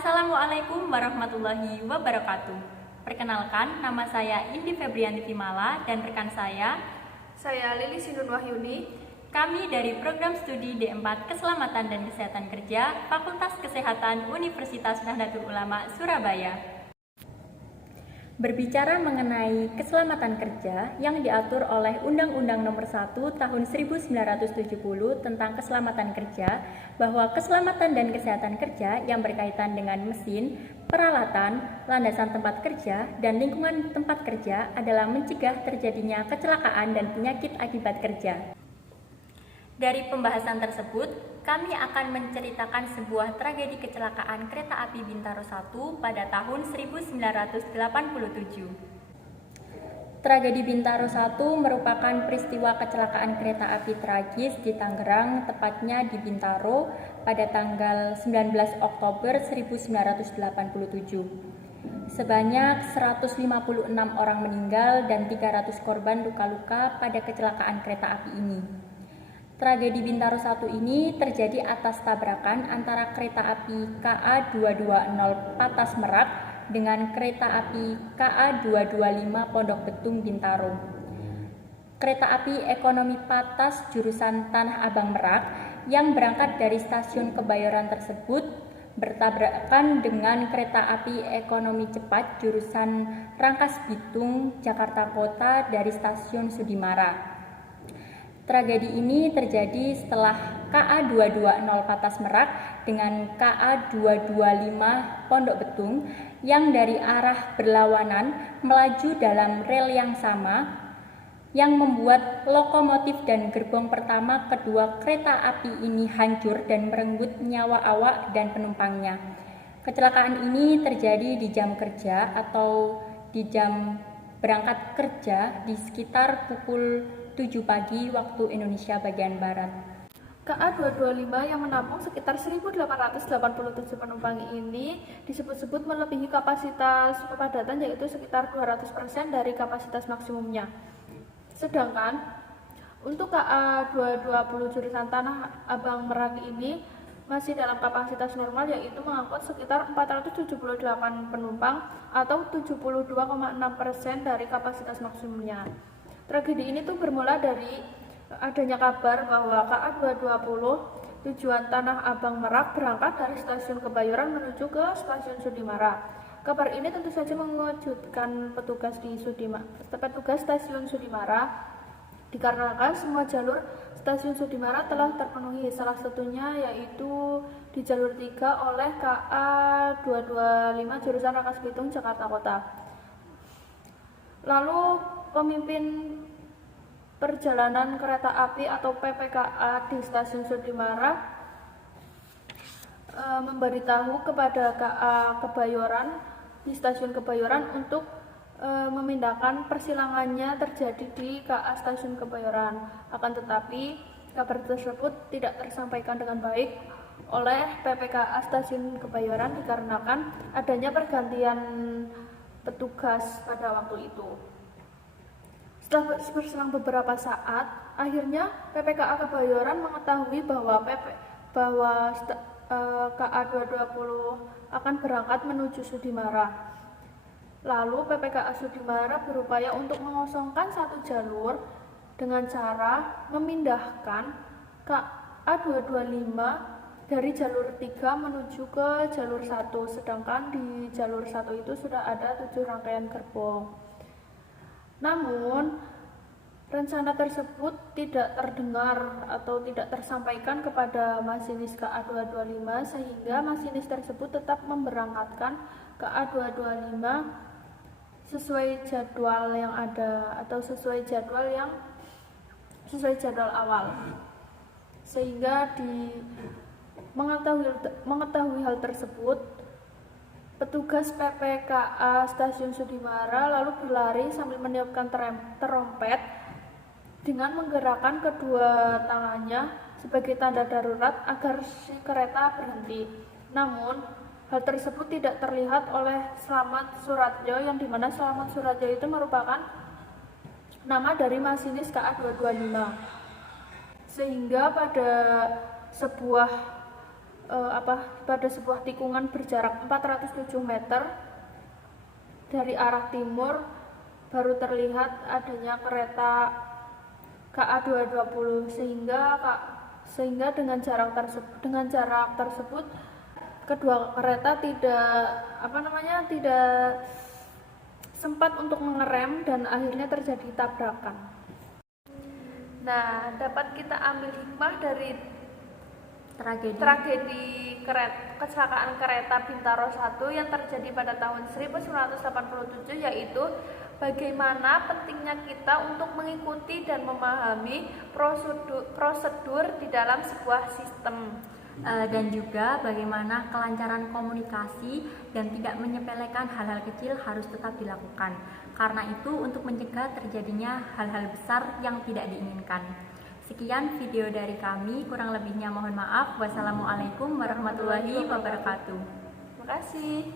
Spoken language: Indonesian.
Assalamualaikum warahmatullahi wabarakatuh. Perkenalkan, nama saya Indi Febrianti Vimala dan rekan saya Lili Sinun Wahyuni. Kami dari Program Studi D4 Keselamatan dan Kesehatan Kerja, Fakultas Kesehatan Universitas Nahdlatul Ulama, Surabaya. Berbicara mengenai keselamatan kerja yang diatur oleh Undang-Undang Nomor 1 Tahun 1970 tentang keselamatan kerja, bahwa keselamatan dan kesehatan kerja yang berkaitan dengan mesin, peralatan, landasan tempat kerja, dan lingkungan tempat kerja adalah mencegah terjadinya kecelakaan dan penyakit akibat kerja. Dari pembahasan tersebut, kami akan menceritakan sebuah tragedi kecelakaan kereta api Bintaro 1 pada tahun 1987. Tragedi Bintaro 1 merupakan peristiwa kecelakaan kereta api tragis di Tangerang, tepatnya di Bintaro, pada tanggal 19 Oktober 1987. Sebanyak 156 orang meninggal dan 300 korban luka-luka pada kecelakaan kereta api ini. Tragedi Bintaro 1 ini terjadi atas tabrakan antara kereta api KA 220 Patas Merak dengan kereta api KA 225 Pondok Betung Bintaro. Kereta api ekonomi Patas jurusan Tanah Abang Merak yang berangkat dari stasiun Kebayoran tersebut bertabrakan dengan kereta api ekonomi cepat jurusan Rangkas Bitung Jakarta Kota dari stasiun Sudimara. Tragedi ini terjadi setelah KA 220 Patas Merak dengan KA 225 Pondok Betung yang dari arah berlawanan melaju dalam rel yang sama, yang membuat lokomotif dan gerbong pertama kedua kereta api ini hancur dan merenggut nyawa awak dan penumpangnya. Kecelakaan ini terjadi di jam kerja atau di jam berangkat kerja di sekitar pukul 7 pagi waktu Indonesia bagian Barat. KA 225 yang menampung sekitar 1.887 penumpang ini disebut-sebut melebihi kapasitas kepadatan, yaitu sekitar 200% dari kapasitas maksimumnya. Sedangkan untuk KA 220 jurusan Tanah Abang Merak ini masih dalam kapasitas normal, yaitu mengangkut sekitar 478 penumpang atau 72,6% dari kapasitas maksimumnya. Tragedi ini tuh bermula dari adanya kabar bahwa KA 220 tujuan Tanah Abang Merak berangkat dari stasiun Kebayoran menuju ke stasiun Sudimara. Kabar ini tentu saja mengejutkan petugas stasiun Sudimara, dikarenakan semua jalur stasiun Sudimara telah terpenuhi, salah satunya yaitu di jalur 3 oleh KA 225 jurusan Rangkas Bitung Jakarta Kota. Lalu pemimpin perjalanan kereta api atau PPKA di stasiun Sudimara memberitahu kepada KA Kebayoran di stasiun Kebayoran untuk memindahkan persilangannya terjadi di KA stasiun Kebayoran. Akan tetapi kabar tersebut tidak tersampaikan dengan baik oleh PPKA stasiun Kebayoran dikarenakan adanya pergantian petugas pada waktu itu. Setelah berselang beberapa saat, akhirnya PPKA Kebayoran mengetahui bahwa KA 220 akan berangkat menuju Sudimara. Lalu PPKA Sudimara berupaya untuk mengosongkan satu jalur dengan cara memindahkan KA 225 dari jalur 3 menuju ke jalur 1, sedangkan di jalur 1 itu sudah ada 7 rangkaian gerbong. Namun, rencana tersebut tidak terdengar atau tidak tersampaikan kepada masinis KA 225, sehingga masinis tersebut tetap memberangkatkan KA 225 sesuai jadwal yang ada atau sesuai jadwal awal. Sehingga mengetahui hal tersebut, petugas PPKA Stasiun Sudimara lalu berlari sambil meniupkan terompet dengan menggerakkan kedua tangannya sebagai tanda darurat agar si kereta berhenti. Namun, hal tersebut tidak terlihat oleh Slamet Suradjo, yang dimana Slamet Suradjo itu merupakan nama dari masinis KA 225. Sehingga pada sebuah pada sebuah tikungan berjarak 407 meter dari arah timur baru terlihat adanya kereta KA220 sehingga dengan jarak tersebut kedua kereta tidak sempat untuk mengerem dan akhirnya terjadi tabrakan. Nah, dapat kita ambil hikmah dari tragedi kecelakaan kereta Bintaro 1 yang terjadi pada tahun 1987, yaitu bagaimana pentingnya kita untuk mengikuti dan memahami prosedur di dalam sebuah sistem. Dan juga bagaimana kelancaran komunikasi dan tidak menyepelekan hal-hal kecil harus tetap dilakukan. Karena itu untuk mencegah terjadinya hal-hal besar yang tidak diinginkan. Sekian video dari kami, kurang lebihnya mohon maaf. Wassalamualaikum warahmatullahi wabarakatuh. Terima kasih.